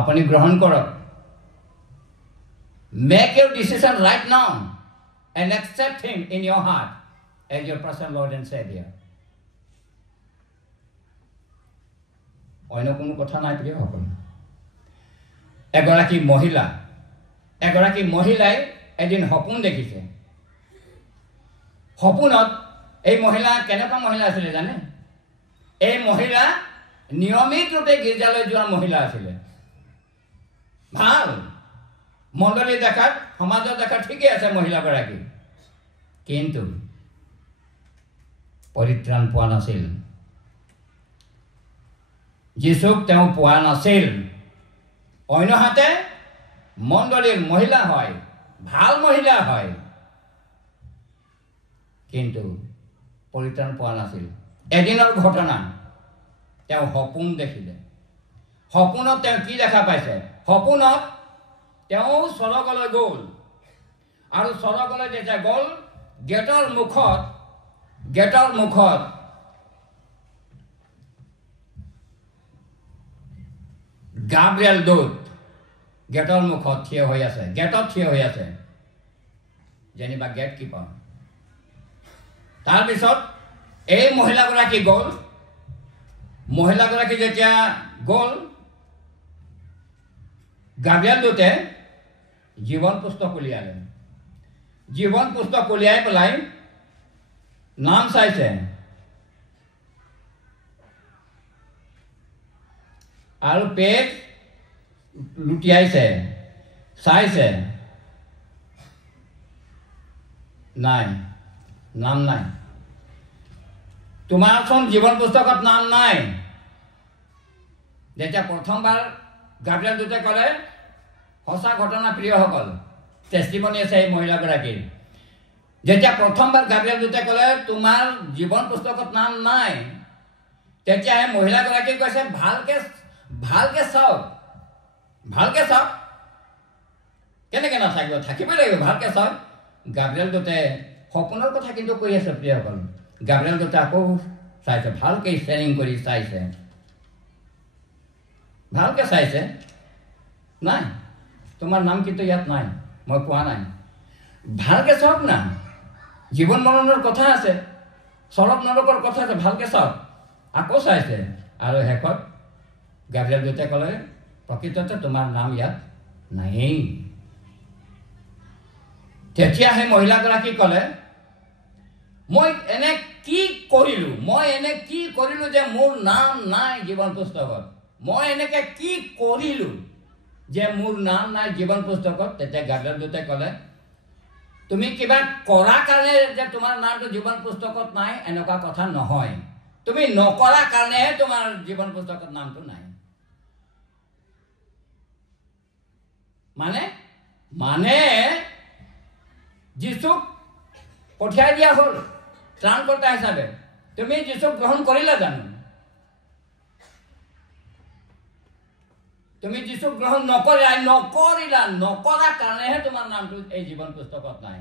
আপুনি গ্ৰহণ কৰক। Make your decision right now and accept him in your heart as your personal Lord and Savior. অন্য কোনো কথা নাই প্ৰিয়সকল। এগৰাকী মহিলাই এদিন সপোন দেখিছে। সপোনত এই মহিলা কেনেকুৱা মহিলা আছিলে জানে? এই মহিলা নিয়মিত ৰূপে গীৰ্জালৈ যোৱা মহিলা আছিলে। ভাল মণ্ডলী দেখাত, সমাজত দেখাত ঠিকেই আছে মহিলাগৰাকী, কিন্তু পৰিত্ৰাণ পোৱা নাছিল। যীশুক তেওঁ পোৱা নাছিল। অন্যহাতে মণ্ডলীৰ মহিলা হয়, ভাল মহিলা হয়, কিন্তু পৰিত্ৰাণ পোৱা নাছিল। এদিনৰ ঘটনা, তেওঁ সপোন দেখিলে। সপোনত তেওঁ কি দেখা পাইছে? সপোনত তেওঁ স্বৰ্গলৈ গ'ল আৰু স্বৰ্গলৈ যেতিয়া গ'ল গেটৰ মুখত গাব্ৰিয়েল দূত গেটৰ মুখত থিয় হৈ আছে, গেটত থিয় হৈ আছে, যেনিবা গেট কিপাৰ। তাৰপিছত এই মহিলাগৰাকী গ'ল, মহিলাগৰাকী যেতিয়া গ'ল গাব্ৰিয়েল দূতে জীৱন পুস্তক উলিয়ালে, জীৱন পুস্তক উলিয়াই পেলাই নাম চাইছে আৰু পেজ লুটিয়াইছে, চাইছে, নাই, নাম নাই। তোমাৰচোন জীৱন পুস্তকত নাম নাই। যেতিয়া প্ৰথমবাৰ গাব্ৰিয়েল দূতে ক'লে, সঁচা ঘটনা প্ৰিয়সকল, টেষ্টিমনি আছে এই মহিলাগৰাকীৰ। যেতিয়া প্ৰথমবাৰ গাব্ৰিয়েল দূতে ক'লে তোমাৰ জীৱন পুস্তকত নাম নাই, তেতিয়া এই মহিলাগৰাকী কৈছে ভালকে চাওক, ভালকে চাওক। কেনেকৈ নাথাকিব, থাকিবই লাগিব, ভালকে চাওক। গাব্ৰিয়েল দূতে সপোনৰ কথা কিন্তু কৈ আছে প্ৰিয়সকল। গাব্ৰিয়েল দূতে আকৌ চাইছে, ভালকৈ স্কেনিং কৰি চাইছে, ভালকৈ চাইছে, নাই, তোমাৰ নাম কিন্তু ইয়াত নাই, মই পোৱা নাই। ভালকৈ চাওক না, জীৱন মৰণৰ কথা আছে, স্বৰ্গ নৰকৰ কথা আছে, ভালকৈ চাওক। আকৌ চাইছে আৰু শেষত গাব্ৰিয়েল দূতে ক'লে প্ৰকৃততে তোমাৰ নাম ইয়াত নায়েই। তেতিয়া সেই মহিলাগৰাকী ক'লে মই এনে কি কৰিলোঁ যে মোৰ নাম নাই জীৱন পুস্তকত, মই এনেকৈ কি কৰিলোঁ যে মোৰ নাম নাই জীৱন পুস্তকত। তেতিয়া গাব্ৰিয়েল দূতে ক'লে তুমি কিবা কৰা কাৰণে যে তোমাৰ নামটো জীৱন পুস্তকত নাই এনেকুৱা কথা নহয়, তুমি নকৰা কাৰণেহে তোমাৰ জীৱন পুস্তকত নামটো নাই। মানে যীশুক পঠিয়াই দিয়া হ'ল ত্ৰাণকৰ্তা হিচাপে। তুমি যীশুক গ্ৰহণ কৰিলা জানো? তুমি যীশুক গ্ৰহণ নকৰা কাৰণেহে তোমাৰ নামটো এই জীৱন পুস্তকত নাই।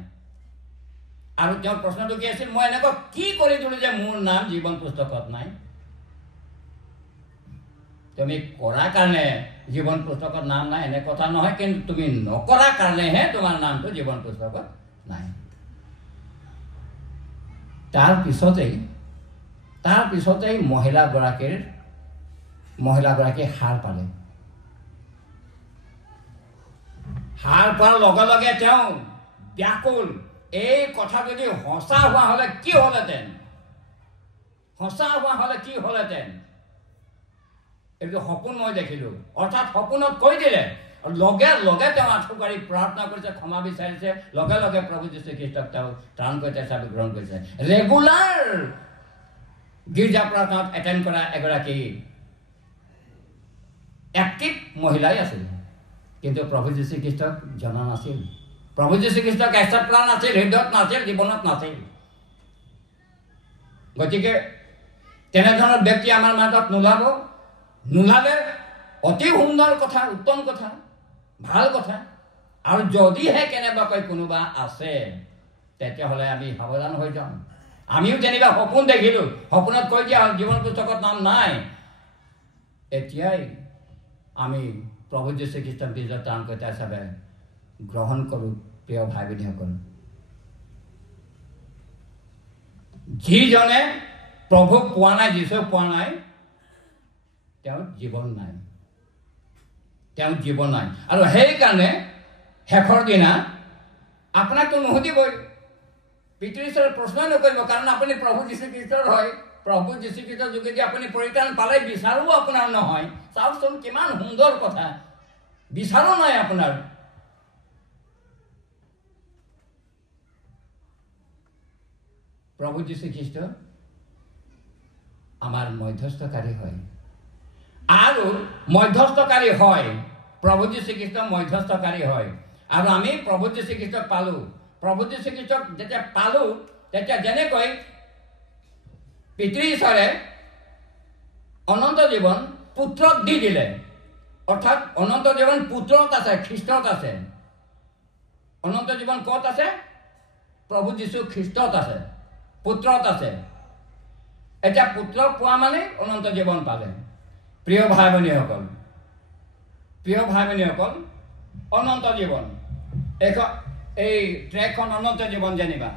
আৰু তেওঁৰ প্ৰশ্নটো কি আছিল, মই এনেকুৱা কি কৰি দিলো যে মোৰ নাম জীৱন পুস্তকত নাই? তুমি কৰা কাৰণে জীৱন পুস্তকত নাম নাই এনে কথা নহয়, কিন্তু তুমি নকৰা কাৰণেহে তোমাৰ নামটো জীৱন পুস্তকত নাই। তাৰ পিছতেই মহিলাগৰাকী সাৰ পালে। সাৰ পোৱাৰ লগে লগে তেওঁ ব্যাকুল, এই কথা যদি সঁচা হোৱা হ'লে কি হ'লহেঁতেন, এইটো সপোন মই দেখিলোঁ, অৰ্থাৎ সপোনত কৈ দিলে। লগে লগে তেওঁ আঁঠু কাঢ়ি প্ৰাৰ্থনা কৰিছে, ক্ষমা বিচাৰিছে, লগে লগে প্ৰভু যীশু খ্ৰীষ্টক তেওঁ ত্ৰাণকৰ্তা হিচাপে গ্ৰহণ কৰিছে। ৰেগুলাৰ গীৰ্জা প্ৰাৰ্থনাত এটেণ্ড কৰা এগৰাকী এক্টিভ মহিলাই আছিল, কিন্তু প্ৰভু যীশু খ্ৰীষ্টক জনা নাছিল, প্ৰভু যীশু খ্ৰীষ্টক একচেপ্ট কৰা নাছিল, হৃদয়ত নাছিল, জীৱনত নাছিল। গতিকে তেনেধৰণৰ ব্যক্তি আমাৰ মাজত নোলালে অতি সুন্দৰ কথা, উত্তম কথা, ভাল কথা। আৰু যদিহে কেনেবাকৈ কোনোবা আছে তেতিয়াহ'লে আমি সাৱধান হৈ যাওঁ। আমিও যেনিবা সপোন দেখিলোঁ, সপোনত কৈ দিয়া জীৱন পুস্তকত নাম নাই, এতিয়াই আমি প্ৰভু যীশু খ্ৰীষ্টক নিজৰ ত্ৰাণকৰ্তা হিচাপে গ্ৰহণ কৰোঁ। প্ৰিয় ভাই ভনীসকল, যিজনে প্ৰভুক পোৱা নাই, যীশুক পোৱা নাই, তেওঁৰ জীৱন নাই। আৰু সেইকাৰণে শেষৰ দিনা আপোনাকতো নুসুধিবই, পিতৃ ঈশ্বৰে প্ৰশ্নই নকৰিব, কাৰণ আপুনি প্ৰভু যীশু খ্ৰীষ্টৰ হয়। প্ৰভু যীশু খ্ৰীষ্টৰ যোগেদি আপুনি পৰিত্ৰাণ পালে, বিচাৰো আপোনাৰ নহয়। চাওকচোন কিমান সুন্দৰ কথা, বিচাৰো নাই আপোনাৰ। প্ৰভু যীশু খ্ৰীষ্ট আমাৰ মধ্যস্থকাৰী হয়, আৰু মধ্যস্থকাৰী হয়, প্ৰভু যীশু খ্ৰীষ্ট মধ্যস্থকাৰী হয়। আৰু আমি প্ৰভু যীশু খ্ৰীষ্টক পালোঁ। প্ৰভু যীশু খ্ৰীষ্টক যেতিয়া পালোঁ, তেতিয়া যেনেকৈ পিতৃ ঈশ্বৰে অনন্ত জীৱন পুত্ৰক দি দিলে, অৰ্থাৎ অনন্ত জীৱন পুত্ৰত আছে, খ্ৰীষ্টত আছে। অনন্ত জীৱন ক'ত আছে? প্ৰভু যীশু খ্ৰীষ্টত আছে, পুত্ৰত আছে। এতিয়া পুত্ৰক পোৱা মানে অনন্ত জীৱন পালে। প্ৰিয় ভাই ভনীসকল, প্ৰিয় ভাই ভনীসকল, অনন্ত জীৱন এই ট্ৰেকখন অনন্ত জীৱন যেনিবা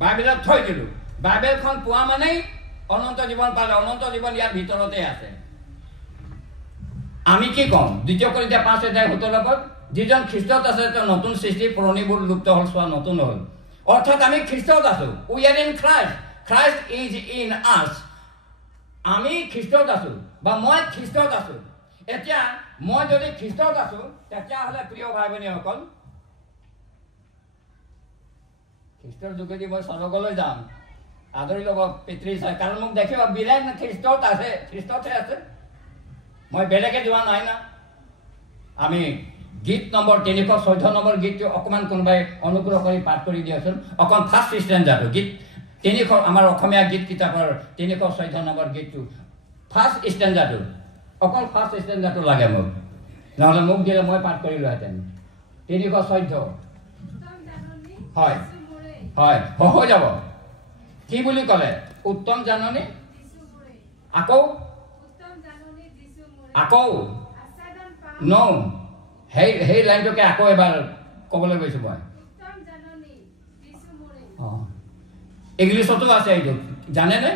বাইবেলত থৈ দিলোঁ। বাইবেলখন পোৱা মানেই অনন্ত জীৱন পালে। অনন্ত জীৱন ইয়াৰ ভিতৰতে আছে। আমি কি কওঁ? 2 Korinথিয়া 5:17 যিজন খ্ৰীষ্টত আছে তেওঁ নতুন সৃষ্টি, পুৰণিবোৰ লুপ্ত হ'ল, চোৱা নতুন হ'ল। অৰ্থাৎ আমি খ্ৰীষ্টত আছোঁ। We are in Christ, Christ is in আছ। আমি খ্ৰীষ্টত আছোঁ বা মই খ্ৰীষ্টত আছোঁ। এতিয়া মই যদি খ্ৰীষ্টত আছোঁ তেতিয়াহ'লে প্ৰিয় ভাই ভনীসকল, খ্ৰীষ্টৰ যোগেদি মই স্বৰ্গলৈ যাম, আদৰি ল'ব পিতৃ চাই। কাৰণ মোক দেখিব বিৰাট খ্ৰীষ্টত আছে, খ্ৰীষ্টতহে আছে, মই বেলেগে যোৱা নাই না। আমি গীত নম্বৰ 314 গীতটো অকণমান কোনোবাই অনুগ্ৰহ কৰি পাঠ কৰি দিয়কচোন। অকণ ফাৰ্ষ্ট ষ্টেণ্ডাৰটো গীত 300 আমাৰ অসমীয়া গীত কিতাপৰ 314 গীতটো ফাৰ্ষ্ট ষ্টেণ্ডাৰটো, অকল ফাৰ্ষ্ট ষ্টেণ্ডাৰটো লাগে মোক, নহ'লে মোক দিলে মই পাঠ কৰিলোহেঁতেন। 314 হয় হয় হৈ যাব। কি বুলি ক'লে? উত্তম জাননী, আকৌ আকৌ ন সেই লাইনটোকে আকৌ এবাৰ ক'বলৈ গৈছোঁ মই। অঁ, ইংলিছতো আছে এইটো, জানেনে?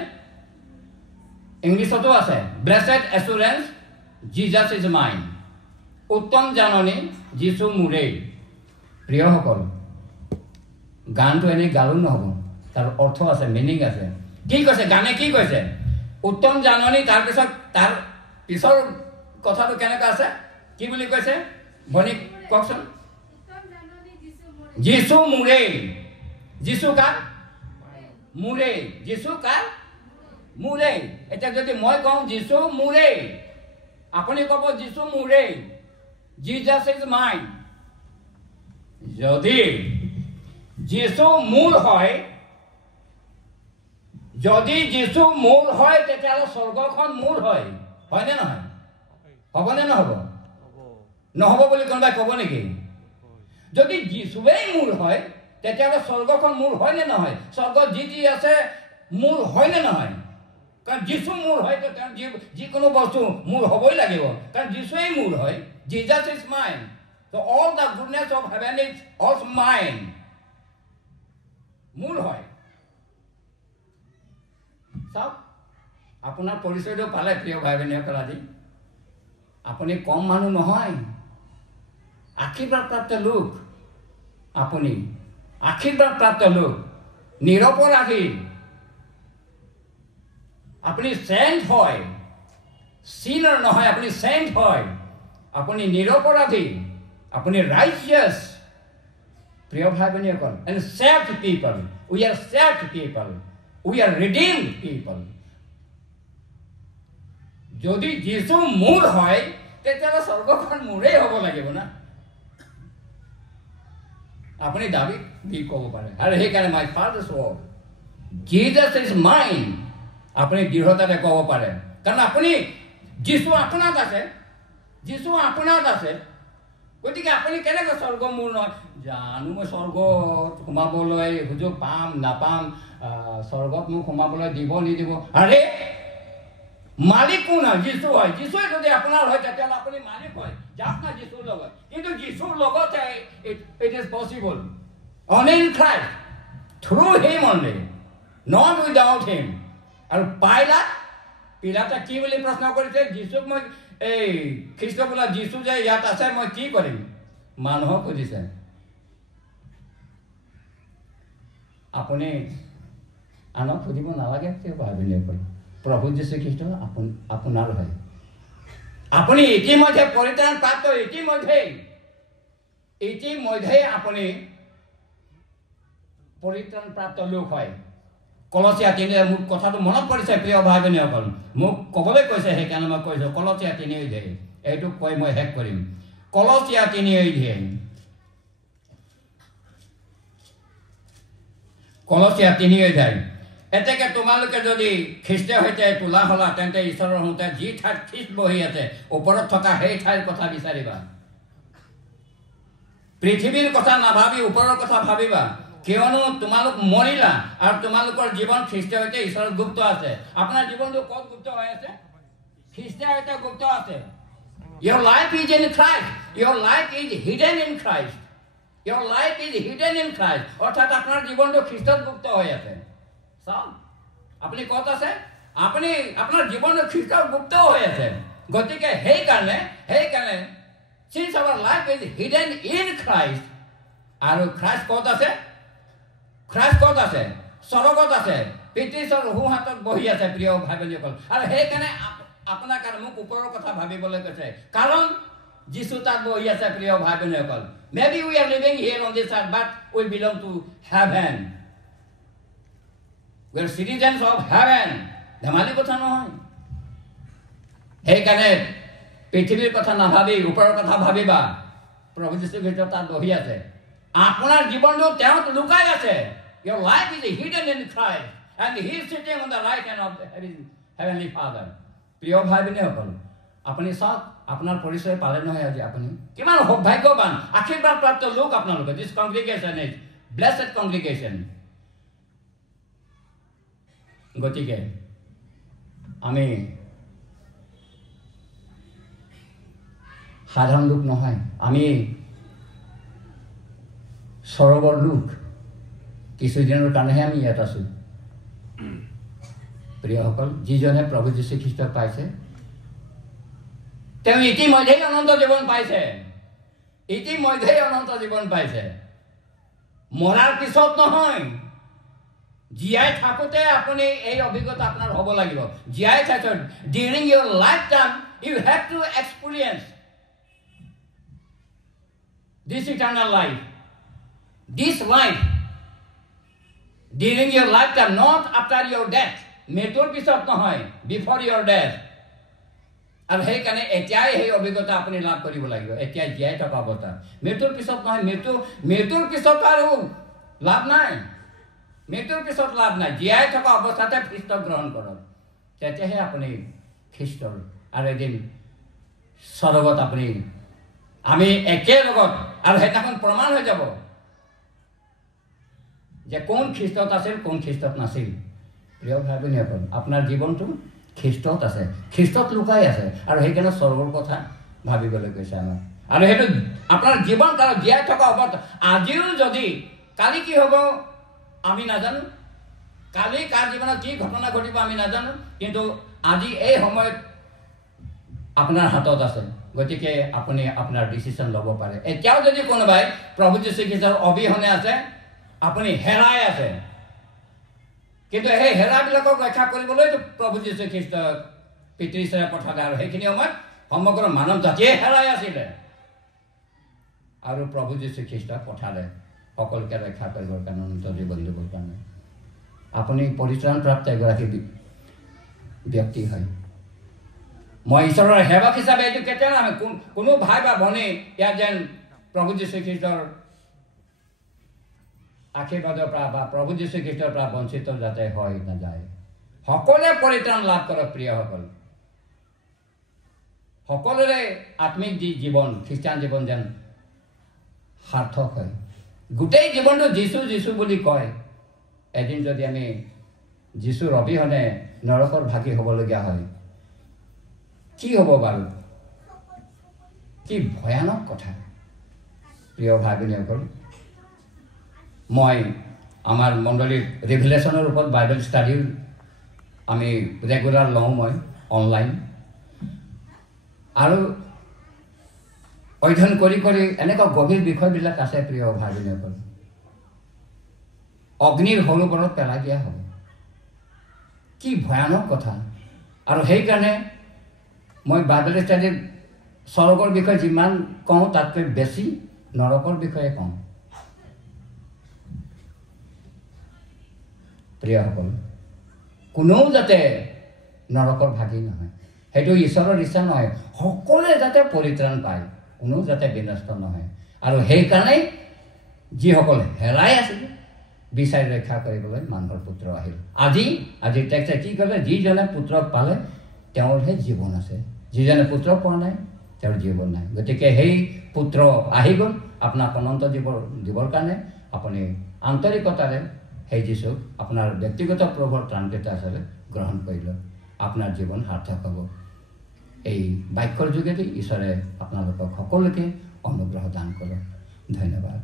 ইংলিছতো আছে। Blessed assurance Jesus is mine. উত্তম জাননী যীশু মোৰেই। প্ৰিয়সকল, গানটো এনেই গালো নহ'ব, তাৰ অৰ্থ আছে, মিনিং আছে। কি কৈছে গানে? কি কৈছে? উত্তম জাননী, তাৰপিছত তাৰ পিছৰ কথাটো কেনেকুৱা আছে? কি বুলি কৈছে ভনী কওকচোন? যীশু মোৰেই। যীশু কাৰ? মোৰেই। যীশু কাৰ? মোৰেই। এতিয়া যদি মই কওঁ যীশু মোৰেই, আপুনি ক'ব যীশু মোৰেই, জিজাছ ইজ মাইন। যদি যীশু মোৰ হয়, যদি যীশু মোৰ হয় তেতিয়াহ'লে স্বৰ্গখন মোৰ হয়, হয়নে নহয়? হ'বনে নহ'ব? নহ'ব বুলি কোনোবাই ক'ব নেকি? যদি যীশুৱেই মোৰ হয় তেতিয়াহ'লে স্বৰ্গখন মোৰ হয়নে নহয়? স্বৰ্গত যি যি আছে মোৰ হয়নে নহয়? কাৰণ যীশু মোৰ হয়, তেওঁ যিকোনো বস্তু মোৰ হ'বই লাগিব, কাৰণ যীশুৱেই মোৰ হয়। Jesus is mine. So all the goodness of heaven is also mine. মোৰ হয়। চাওক, আপোনাৰ পৰিচয়টো পালে প্ৰিয় ভাই ভনীসকল। আজি আপুনি কম মানুহ নহয়, আশীৰ্বাদপ্ৰাপ্ত লোক। আপুনি আশীৰ্বাদপ্ৰাপ্ত লোক, নিৰপৰাধী। আপুনি চেণ্ট হয়, চিনাৰ নহয়, আপুনি চেণ্ট হয়। আপুনি নিৰপৰাধী, আপুনি ৰাইচিয়াছ। প্ৰিয় ভাই ভনীসকল, and saved people. We are saved people. We are redeemed people. যদি যীশু মোৰ হয় তেতিয়াহ'লে স্বৰ্গখন মোৰেই হ'ব লাগিব না। আপুনি দাবী দি ক'ব পাৰে, আৰু সেইকাৰণে my father's word, Jesus is mine, আপুনি দৃঢ়তাৰে ক'ব পাৰে। কাৰণ আপুনি যীশু আপোনাত আছে, যীশু আপোনাত আছে। গতিকে আপুনি কেনেকৈ স্বৰ্গ মোৰ নহয়? জানো মই স্বৰ্গত সোমাবলৈ সুযোগ পাম নাপাম, স্বৰ্গত মোক সোমাবলৈ দিব নিদিব। আৰে মালিক কোন হয়? যীশু হয়। যীশুৱে যদি আপোনাৰ হয় তেতিয়াহ'লে আপুনি মালিক হয়, যাওক না যীশুৰ লগত। কিন্তু যীশুৰ লগতে it is possible only in Christ, through him only, not without him. আৰু পিলাতে কি বুলি প্ৰশ্ন কৰিছে? যীশুক মই এই খ্ৰীষ্ট বোলা যীশু যে ইয়াত আছে, মই কি কৰিম? মানুহক সুধিছে। আপুনি আনক সুধিব নালাগে কিয় ভাবিলে? প্ৰভু যীশু খ্ৰীষ্ট আপোনাৰ হয়। আপুনি ইতিমধ্যে পৰিত্ৰাণ প্ৰাপ্ত, ইতিমধ্যেই আপুনি পৰিত্ৰাণ প্ৰাপ্ত লোক হয়। কলচীয়া 3 মোক কথাটো মনত পৰিছে প্ৰিয় ভাই ভনীসকল, মোক ক'বলৈ কৈছে, সেইকাৰণে মই কৈছোঁ। কলচীয়া 3 এইটো কৈ মই শেষ কৰিম। কলচীয়া 3 কলচীয়া 3 এতেকে তোমালোকে যদি খ্ৰীষ্টীয় সৈতে তোলা হলা তেন্তে ঈশ্বৰৰ সৈতে যি ঠাইত খ্ৰীষ্ট বহি আছে ওপৰত থকা সেই ঠাইৰ কথা বিচাৰিবা। পৃথিৱীৰ কথা নাভাবি ওপৰৰ কথা ভাবিবা, কিয়নো তোমালোক মৰিলা আৰু তোমালোকৰ জীৱন খ্ৰীষ্টীয় সৈতে ঈশ্বৰৰ গুপ্ত আছে। আপোনাৰ জীৱনটো ক'ত গুপ্ত হৈ আছে? খ্ৰীষ্টীয় সৈতে গুপ্ত আছে। Your life is in Christ. Your life is hidden in Christ. Your life is hidden in Christ. অৰ্থাৎ আপোনাৰ জীৱনটো খ্ৰীষ্টত গুপ্ত হৈ আছে। চাওক, আপুনি ক'ত আছে? আপুনি আপোনাৰ জীৱনটো খ্ৰীষ্টত গুপ্ত হৈ আছে। গতিকে সেইকাৰণে since our life is hidden in Christ, আৰু খ্ৰাইষ্ট ক'ত আছে? খ্ৰাইষ্ট ক'ত আছে? স্বৰ্গত আছে, পিতৃৰ সোঁহাতত বহি আছে। প্ৰিয় ভাই ভনীসকল, আৰু সেইকাৰণে আপোনাক আৰু মোক ওপৰৰ কথা ভাবিবলৈ কৈছে, কাৰণ যীশু তাত বহি আছে। প্ৰিয় ভাই ভনীসকল, maybe we are living here on this earth, but we belong to heaven. We are citizens of heaven. ধেমালি কথা নহয়। সেইকাৰণে পৃথিৱীৰ কথা নাভাবি ওপৰৰ কথা ভাবিবা। প্ৰভু যীশু খ্ৰীষ্ট তাত বহি আছে, আপোনাৰ জীৱনটো তেওঁত লুকাই আছে। Your life is hidden in Christ and he is sitting on the right hand of the heavenly Father. প্ৰিয় ভাই ভনীসকল, আপুনি চাওক, আপোনাৰ পৰিচয় পালে নহয় আজি। আপুনি কিমান সৌভাগ্যৱান, আশীৰ্বাদ প্ৰাপ্ত লোক আপোনালোকে। দিছ কংগ্ৰিগেশ্যন ইজ ব্লেছড কংগ্ৰিগেশ্যন। গতিকে আমি সাধাৰণ লোক নহয়, আমি স্বৰ্গৰ লোক। কিছুদিনৰ কাৰণেহে আমি ইয়াত আছোঁ। প্ৰিয়সকল, যিজনে প্ৰভু যীশু খ্ৰীষ্টক পাইছে তেওঁ ইতিমধ্যেই অনন্ত জীৱন পাইছে। ইতিমধ্যেই অনন্ত জীৱন পাইছে। মৰাৰ পিছত নহয়, জীয়াই থাকোঁতে আপুনি এই অভিজ্ঞতা আপোনাৰ হ'ব লাগিব। জীয়াই থাকক, during your life time you have to experience this eternal life. This life during your life time, not after your death. মৃত্যুৰ পিছত নহয়, বিফৰ ইয়ৰ ডেথ। আৰু সেইকাৰণে এতিয়াই সেই অভিজ্ঞতা আপুনি লাভ কৰিব লাগিব, এতিয়াই জীয়াই থকা অৱস্থাত। মৃত্যুৰ পিছত নহয়। মৃত্যুৰ পিছত আৰু লাভ নাই। মৃত্যুৰ পিছত লাভ নাই। জীয়াই থকা অৱস্থাতে খ্ৰীষ্টক গ্ৰহণ কৰক, তেতিয়াহে আপুনি খ্ৰীষ্টৰ। আৰু এদিন স্বৰ্গত আমি একেলগত, আৰু সেইদিনাখন প্ৰমাণ হৈ যাব যে কোন খ্ৰীষ্টত আছিল, কোন খ্ৰীষ্টত নাছিল। প্ৰিয় ভাই ভনীসকল, আপোনাৰ জীৱনটো খ্ৰীষ্টত আছে, খ্ৰীষ্টত লুকাই আছে। আৰু সেইকাৰণে স্বৰ্গৰ কথা ভাবিবলৈ কৈছে আমাক। আৰু সেইটো আপোনাৰ জীৱন কালত জীয়াই থকা অৱস্থা। আজিও যদি, কালি কি হ'ব আমি নাজানো, কালি কাৰ জীৱনত কি ঘটনা ঘটিব আমি নাজানো, কিন্তু আজি এই সময়ত আপোনাৰ হাতত আছে। গতিকে আপুনি আপোনাৰ ডিচিশ্যন ল'ব পাৰে। এতিয়াও যদি কোনোবাই প্ৰভু যীশু খ্ৰীষ্টৰ অবিহনে আছে, আপুনি হেৰাই আছে, কিন্তু সেই হেৰাবিলাকক ৰক্ষা কৰিবলৈতো প্ৰভু যীশু খ্ৰীষ্ট পিতৃ ঈশ্বৰে পঠালে। আৰু সেইখিনি সময়ত সমগ্ৰ মানৱ জাতিয়ে হেৰাই আছিলে, আৰু প্ৰভু যীশু খ্ৰীষ্ট পঠালে সকলোকে ৰক্ষা কৰিবৰ কাৰণে, অনন্ত জীৱন দিবৰ কাৰণে। আপুনি পৰিত্ৰাণপ্ৰাপ্ত এগৰাকী ব্যক্তি হয়। মই ঈশ্বৰৰ সেৱক হিচাপে এইটো কেতিয়া নহয়, কোনো ভাই বা ভনী ইয়াত যেন প্ৰভু যীশু খ্ৰীষ্টৰ আশীৰ্বাদৰ পৰা বা প্ৰভু যীশু খ্ৰীষ্টৰ পৰা বঞ্চিত যাতে হৈ নাযায়। সকলোৱে পৰিত্ৰাণ লাভ কৰক। প্ৰিয়সকল, সকলোৰে আত্মিক জীৱন, খ্ৰীষ্টান জীৱন যেন সাৰ্থক হয়। গোটেই জীৱনটো যীশু যীশু বুলি কয়। এদিন যদি আমি যীশুৰ অবিহনে নৰকৰ ভাগী হ'বলগীয়া হয়, কি হ'ব বাৰু? কি ভয়ানক কথা। প্ৰিয় ভাই ভনীসকল, মই আমাৰ মণ্ডলীৰ ৰিভিলেশ্যনৰ ওপৰত বাইবেল ষ্টাডি আমি ৰেগুলাৰ লওঁ, মই অনলাইন। আৰু অধ্যয়ন কৰি কৰি এনেকুৱা গভীৰ বিষয়বিলাক আছে। প্ৰিয় ভাই ভনীসকল, অগ্নিৰ সৰোবৰত পেলাই দিয়া হ'ব। কি ভয়ানক কথা। আৰু সেইকাৰণে মই বাইবেল ষ্টাডিত স্বৰ্গৰ বিষয়ে যিমান কওঁ তাতকৈ বেছি নৰকৰ বিষয়ে কওঁ। প্ৰিয়সকল, কোনেও যাতে নৰকৰ ভাগী নহয়, সেইটো ঈশ্বৰৰ ইচ্ছা নহয়। সকলোৱে যাতে পৰিত্ৰাণ পায়, কোনেও যাতে বিনষ্ট নহয়। আৰু সেইকাৰণেই যিসকল হেৰাই আছিলে বিচাৰি ৰক্ষা কৰিবলৈ মানুহৰ পুত্ৰ আহিল। আজি টেক্সে কি ক'লে? যিজনে পুত্ৰক পালে তেওঁৰহে জীৱন আছে, যিজনে পুত্ৰক পোৱা নাই তেওঁৰ জীৱন নাই। গতিকে সেই পুত্ৰ আহি গ'ল আপোনাক অনন্ত দিবৰ কাৰণে। আপুনি আন্তৰিকতাৰে সেই যীশুক আপোনাৰ ব্যক্তিগত প্ৰভুৰ ত্ৰাণকৰ্তা হিচাপে গ্ৰহণ কৰিলে আপোনাৰ জীৱন সাৰ্থক হ'ব। এই বাক্যৰ যোগেদি ঈশ্বৰে আপোনালোকক সকলোকে অনুগ্ৰহ দান কৰক। ধন্যবাদ।